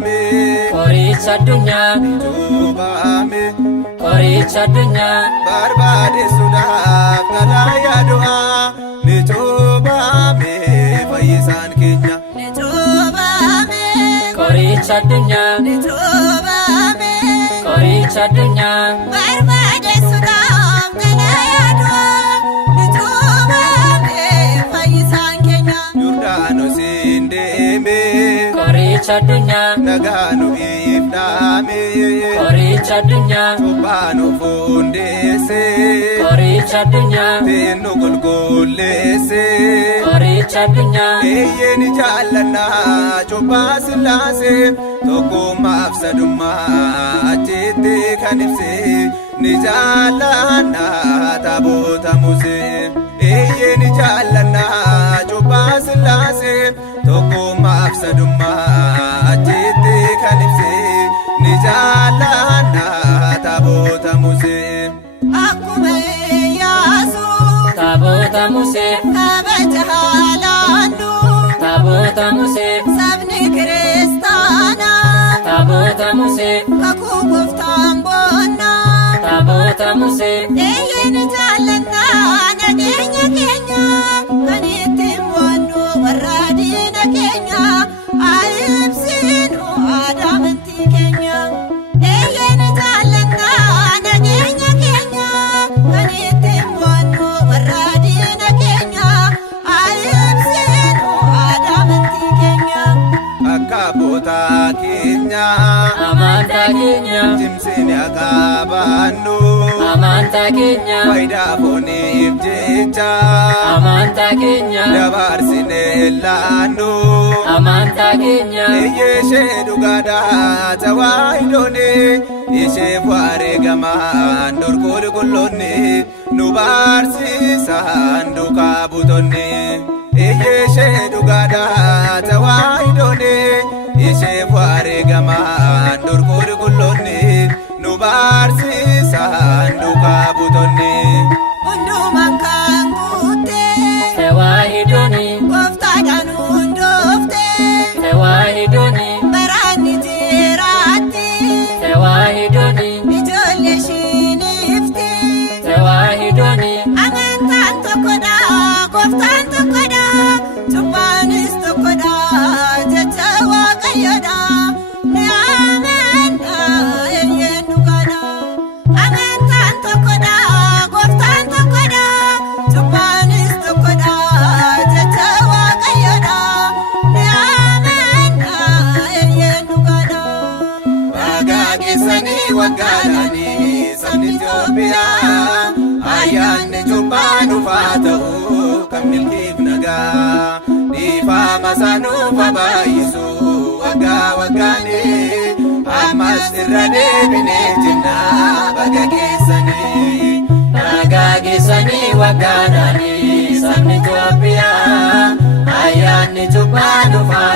Qoricha addunyaa Tuuba'ame qoricha addunyaa barbaadeessuudhaaf talaa yaadu'aa ni tuuba'ame fayyisaan keenya. Ni tuuba'ame qoricha addunyaa ni tuuba'ame qoricha addunyaa barbaadeessuudhaaf talaa yaadu'aa ni tuuba'ame fayyisaan keenya. Yordaanosiin deeme qoricha addunyaa nagaanu ifdhaame qoricha addunyaa Cubbaanu fundeesse qoricha addunyaa teennu qulqulleesse qoricha addunyaa eeyyeeni jaallannaa cubbaa sillaase tokkummaaf sadummaa achitti kan ibse ni jaallannaa taabota Musee eeyyeeni jaallannaa cubbaa sillaase tokkummaaf sadummaa achitti kan ibse ni jaallannaa taabota Musee. Akkuma Iyyaasuu taabota Musee kabaja haalaannu taabota Musee sabni kiristaanaa taabota Musee kakuu gooftaan boonnaa taabota Musee eeyyeeni jaallannaa nageenya keenya kan ittiin boonnu warra diina keenya haa ibsinu aadaa amantii keenya. Eeyyeeni jaallannaa nageenya keenya kan ittiin boonnu warra diina keenya haa ibsinu aadaa amantii keenya. Akka abboota keenya amantaa keenya cimsine akka baannu amantaa keenya faayidaa fooniif jecha amantaa keenya dabarsine laannu amantaa keenya eeyyee ishee dhugaadhaa tawaayidoone isheef wareegamaan qulqulloonni nu barsiisan duukaa buutonni eeyyee ishee dhugaadhaa tawaayidoone isheef wareegamaan qulqulloonni nu barsiisan duukaa buutonni. Hundumaan kan guuttee tewaahidooni gooftaadhaan hundooftee tewaahidooni baraanni jiraatti tewaahidooni ijoollee ishiiniifti. tewaahidooni Amantaan tokkodha gooftaan tokkodha cubbaanis tokkodha jecha Waaqayyoodha ni amanna eeyyeen dhugaadha. Amantaan tokkodha gooftaan tokkodha cubbaanis tokkodha jecha Waaqayyoodha ni amanna eeyyeen dhugaadha. Baga geessanii waggaadhaanii sabni Itoophiyaa ayyaanni cubbaa dhufaa ta'u kan milkiif nagaa dhiifama isaaniif baay'isu waggaa waggaani ammas irra deebinee jenna baga geessanii. baga geessanii waggaadhaanii sabni Itoophiyaa ayyaanni cubbaa dhufaa